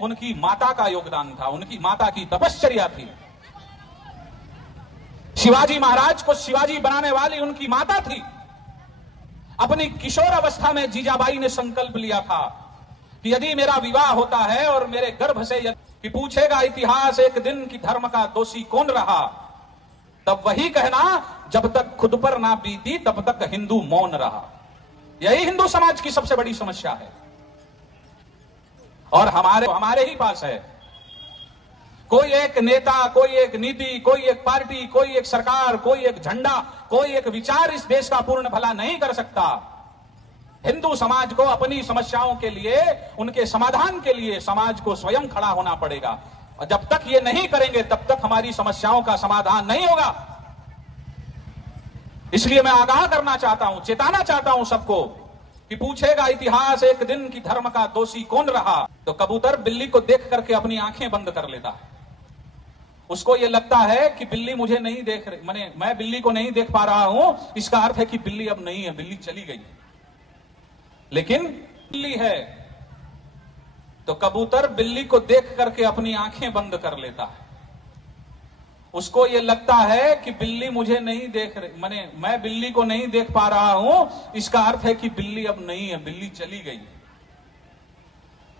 उनकी माता का योगदान था, उनकी माता की तपश्चर्या थी। शिवाजी महाराज को शिवाजी बनाने वाली उनकी माता थी। अपनी किशोर अवस्था में जीजाबाई ने संकल्प लिया था कि यदि मेरा विवाह होता है और मेरे गर्भ से कि पूछेगा इतिहास एक दिन कि धर्म का दोषी कौन रहा, तब वही कहना जब तक खुद पर ना बीती तब तक हिंदू मौन रहा। यही हिंदू समाज की सबसे बड़ी समस्या है और हमारे ही पास है। कोई एक नेता, कोई एक नीति, कोई एक पार्टी, कोई एक सरकार, कोई एक झंडा, कोई एक विचार इस देश का पूर्ण भला नहीं कर सकता। हिंदू समाज को अपनी समस्याओं के लिए, उनके समाधान के लिए समाज को स्वयं खड़ा होना पड़ेगा और जब तक ये नहीं करेंगे तब तक हमारी समस्याओं का समाधान नहीं होगा। इसलिए मैं आगाह करना चाहता हूं, चेताना चाहता हूं सबको कि पूछेगा इतिहास एक दिन कि धर्म का दोषी कौन रहा, तो कबूतर बिल्ली को देख करके अपनी आंखें बंद कर लेता है। उसको यह लगता है कि बिल्ली मुझे नहीं देख रही, मैं बिल्ली को नहीं देख पा रहा हूं, इसका अर्थ है कि बिल्ली अब नहीं है, बिल्ली चली गई। लेकिन बिल्ली है तो कबूतर बिल्ली को देख करके अपनी आंखें बंद कर लेता है। उसको यह लगता है कि बिल्ली मुझे नहीं देख रही, मैं बिल्ली को नहीं देख पा रहा हूं, इसका अर्थ है कि बिल्ली अब नहीं है, बिल्ली चली गई।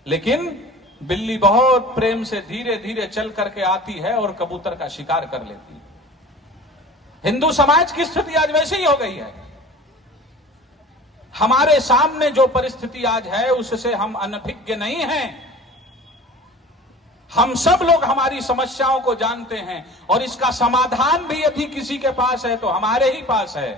लेकिन बिल्ली बहुत प्रेम से धीरे धीरे चल करके आती है और कबूतर का शिकार कर लेती है। हिंदू समाज की स्थिति आज वैसी ही हो गई है। हमारे सामने जो परिस्थिति आज है उससे हम अनभिज्ञ नहीं हैं। हम सब लोग हमारी समस्याओं को जानते हैं और इसका समाधान भी यदि किसी के पास है तो हमारे ही पास है।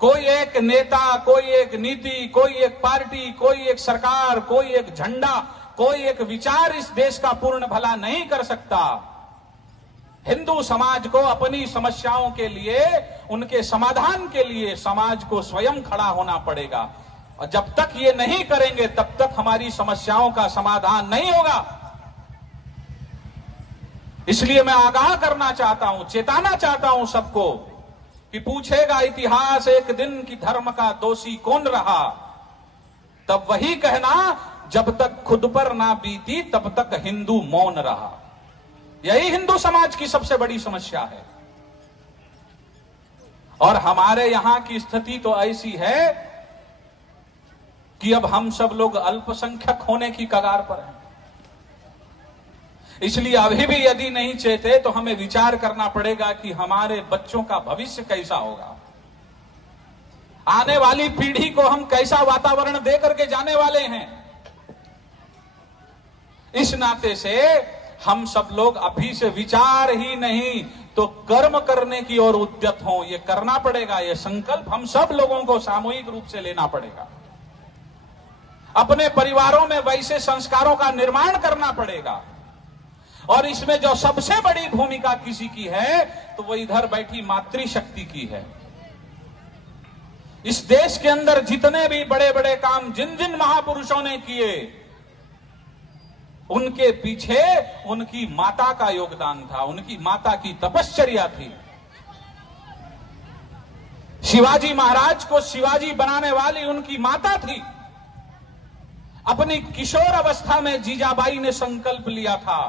कोई एक नेता, कोई एक नीति, कोई एक पार्टी, कोई एक सरकार, कोई एक झंडा, कोई एक विचार इस देश का पूर्ण भला नहीं कर सकता। हिंदू समाज को अपनी समस्याओं के लिए, उनके समाधान के लिए समाज को स्वयं खड़ा होना पड़ेगा और जब तक ये नहीं करेंगे तब तक हमारी समस्याओं का समाधान नहीं होगा। इसलिए मैं आगाह करना चाहता हूं, चेताना चाहता हूं सबको कि पूछेगा इतिहास एक दिन कि धर्म का दोषी कौन रहा, तब वही कहना जब तक खुद पर ना बीती तब तक हिंदू मौन रहा। यही हिंदू समाज की सबसे बड़ी समस्या है और हमारे यहां की स्थिति तो ऐसी है कि अब हम सब लोग अल्पसंख्यक होने की कगार पर हैं। इसलिए अभी भी यदि नहीं चेते तो हमें विचार करना पड़ेगा कि हमारे बच्चों का भविष्य कैसा होगा, आने वाली पीढ़ी को हम कैसा वातावरण दे करके जाने वाले हैं। इस नाते से हम सब लोग अभी से विचार ही नहीं तो कर्म करने की ओर उद्यत हों। ये करना पड़ेगा, ये संकल्प हम सब लोगों को सामूहिक रूप से लेना पड़ेगा। अपने परिवारों में वैसे संस्कारों का निर्माण करना पड़ेगा और इसमें जो सबसे बड़ी भूमिका किसी की है तो वो इधर बैठी मातृशक्ति की है। इस देश के अंदर जितने भी बड़े बड़े काम जिन जिन महापुरुषों ने किए, उनके पीछे उनकी माता का योगदान था, उनकी माता की तपश्चर्या थी। शिवाजी महाराज को शिवाजी बनाने वाली उनकी माता थी। अपनी किशोर अवस्था में जीजाबाई ने संकल्प लिया था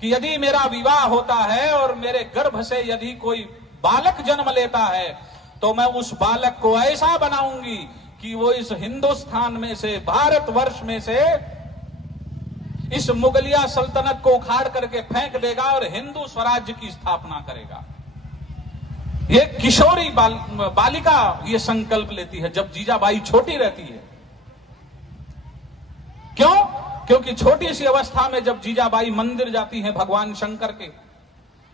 कि यदि मेरा विवाह होता है और मेरे गर्भ से यदि कोई बालक जन्म लेता है तो मैं उस बालक को ऐसा बनाऊंगी कि वो इस हिंदुस्तान में से, भारतवर्ष में से इस मुगलिया सल्तनत को उखाड़ करके फेंक देगा और हिंदू स्वराज्य की स्थापना करेगा। ये किशोरी बालिका ये संकल्प लेती है जब जीजाबाई छोटी रहती है। क्यों? क्योंकि छोटी सी अवस्था में जब जीजाबाई मंदिर जाती है भगवान शंकर के,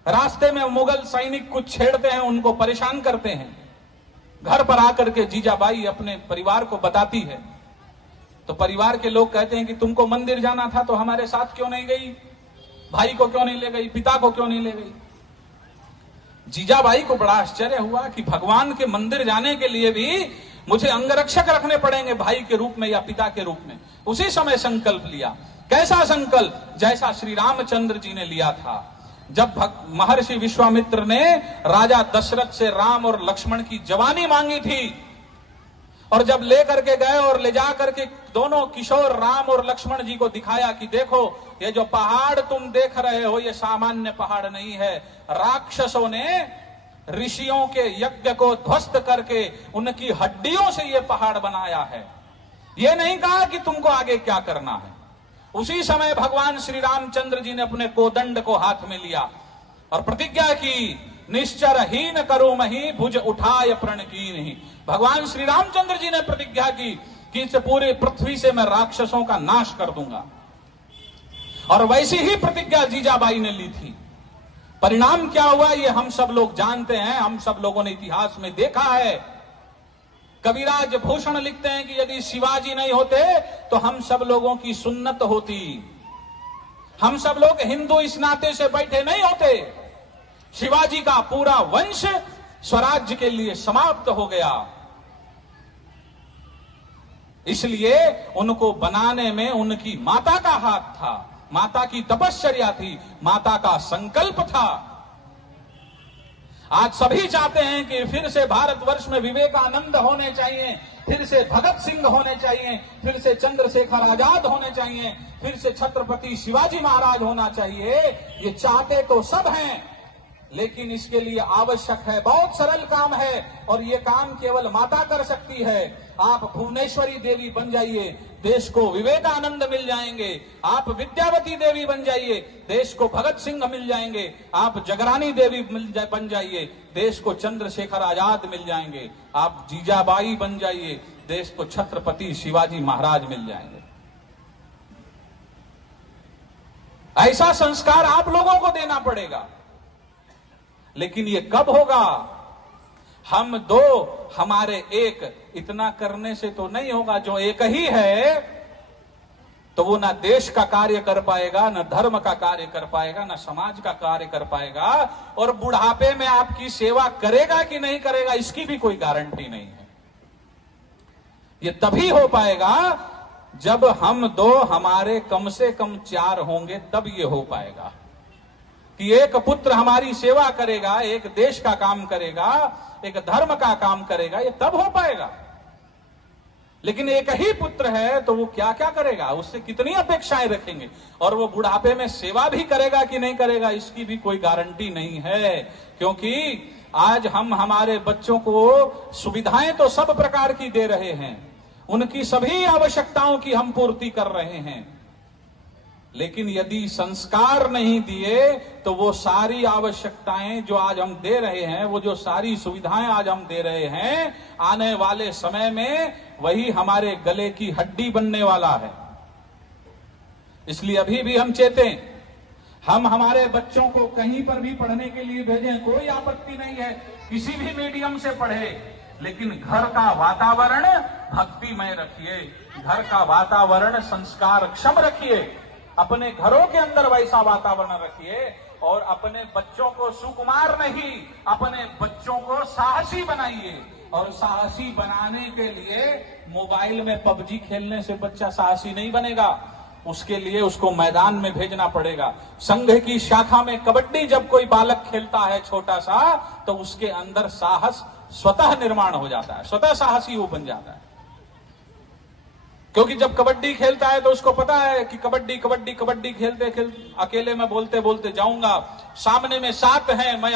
रास्ते में मुगल सैनिक कुछ छेड़ते हैं, उनको परेशान करते हैं। घर पर आकर के जीजाबाई अपने परिवार को बताती है तो परिवार के लोग कहते हैं कि तुमको मंदिर जाना था तो हमारे साथ क्यों नहीं गई, भाई को क्यों नहीं ले गई, पिता को क्यों नहीं ले गई। जीजाबाई को बड़ा आश्चर्य हुआ कि भगवान के मंदिर जाने के लिए भी मुझे अंगरक्षक रखने पड़ेंगे, भाई के रूप में या पिता के रूप में। उसी समय संकल्प लिया। कैसा संकल्प? जैसा श्री रामचंद्र जी ने लिया था जब महर्षि विश्वामित्र ने राजा दशरथ से राम और लक्ष्मण की जवानी मांगी थी। और जब ले करके गए और ले जा करके दोनों किशोर राम और लक्ष्मण जी को दिखाया कि देखो ये जो पहाड़ तुम देख रहे हो ये सामान्य पहाड़ नहीं है, राक्षसों ने ऋषियों के यज्ञ को ध्वस्त करके उनकी हड्डियों से ये पहाड़ बनाया है। ये नहीं कहा कि तुमको आगे क्या करना है। उसी समय भगवान श्री रामचंद्र जी ने अपने कोदंड को हाथ में लिया और प्रतिज्ञा की, निश्चर हीन करो मही भुज उठाय प्रण की नहीं। भगवान श्री रामचंद्र जी ने प्रतिज्ञा की कि इस पूरे पृथ्वी से मैं राक्षसों का नाश कर दूंगा। और वैसी ही प्रतिज्ञा जीजाबाई ने ली थी। परिणाम क्या हुआ ये हम सब लोग जानते हैं, हम सब लोगों ने इतिहास में देखा है। कविराज भूषण लिखते हैं कि यदि शिवाजी नहीं होते तो हम सब लोगों की सुन्नत होती, हम सब लोग हिंदू इस नाते से बैठे नहीं होते। शिवाजी का पूरा वंश स्वराज्य के लिए समाप्त हो गया। इसलिए उनको बनाने में उनकी माता का हाथ था, माता की तपश्चर्या थी, माता का संकल्प था। आज सभी चाहते हैं कि फिर से भारतवर्ष में विवेकानंद होने चाहिए, फिर से भगत सिंह होने चाहिए, फिर से चंद्रशेखर आजाद होने चाहिए, फिर से छत्रपति शिवाजी महाराज होना चाहिए। ये चाहते तो सब हैं, लेकिन इसके लिए आवश्यक है, बहुत सरल काम है और ये काम केवल माता कर सकती है। आप भुवनेश्वरी देवी बन जाइए, देश को विवेकानंद मिल जाएंगे। आप विद्यावती देवी बन जाइए, देश को भगत सिंह मिल जाएंगे। आप जगरानी देवी बन जाइए, देश को चंद्रशेखर आजाद मिल जाएंगे। आप जीजाबाई बन जाइए, देश को छत्रपति शिवाजी महाराज मिल जाएंगे। ऐसा संस्कार आप लोगों को देना पड़ेगा। लेकिन ये कब होगा? हम दो, हमारे एक, इतना करने से तो नहीं होगा। जो एक ही है तो वो ना देश का कार्य कर पाएगा, ना धर्म का कार्य कर पाएगा, ना समाज का कार्य कर पाएगा। और बुढ़ापे में आपकी सेवा करेगा कि नहीं करेगा इसकी भी कोई गारंटी नहीं है। ये तभी हो पाएगा जब हम दो, हमारे कम से कम 4 होंगे, तब ये हो पाएगा कि एक पुत्र हमारी सेवा करेगा, एक देश का काम करेगा, एक धर्म का काम करेगा, ये तब हो पाएगा। लेकिन एक ही पुत्र है तो वो क्या क्या करेगा, उससे कितनी अपेक्षाएं रखेंगे, और वो बुढ़ापे में सेवा भी करेगा कि नहीं करेगा इसकी भी कोई गारंटी नहीं है। क्योंकि आज हम हमारे बच्चों को सुविधाएं तो सब प्रकार की दे रहे हैं, उनकी सभी आवश्यकताओं की हम पूर्ति कर रहे हैं, लेकिन यदि संस्कार नहीं दिए तो वो सारी आवश्यकताएं जो आज हम दे रहे हैं, वो जो सारी सुविधाएं आज हम दे रहे हैं, आने वाले समय में वही हमारे गले की हड्डी बनने वाला है। इसलिए अभी भी हम चेतें, हम हमारे बच्चों को कहीं पर भी पढ़ने के लिए भेजें, कोई आपत्ति नहीं है, किसी भी मीडियम से पढ़े, लेकिन घर का वातावरण भक्तिमय रखिए, घर का वातावरण संस्कार क्षम रखिए, अपने घरों के अंदर वैसा वातावरण रखिए। और अपने बच्चों को सुकुमार नहीं, अपने बच्चों को साहसी बनाइए। और साहसी बनाने के लिए मोबाइल में पबजी खेलने से बच्चा साहसी नहीं बनेगा, उसके लिए उसको मैदान में भेजना पड़ेगा। संघ की शाखा में कबड्डी जब कोई बालक खेलता है छोटा सा, तो उसके अंदर साहस स्वतः निर्माण हो जाता है, स्वतः साहसी वो बन जाता है। क्योंकि जब कबड्डी खेलता है तो उसको पता है कि कबड्डी कबड्डी कबड्डी खेलते खेलते अकेले में बोलते बोलते जाऊंगा, सामने में 7 हैं, मैं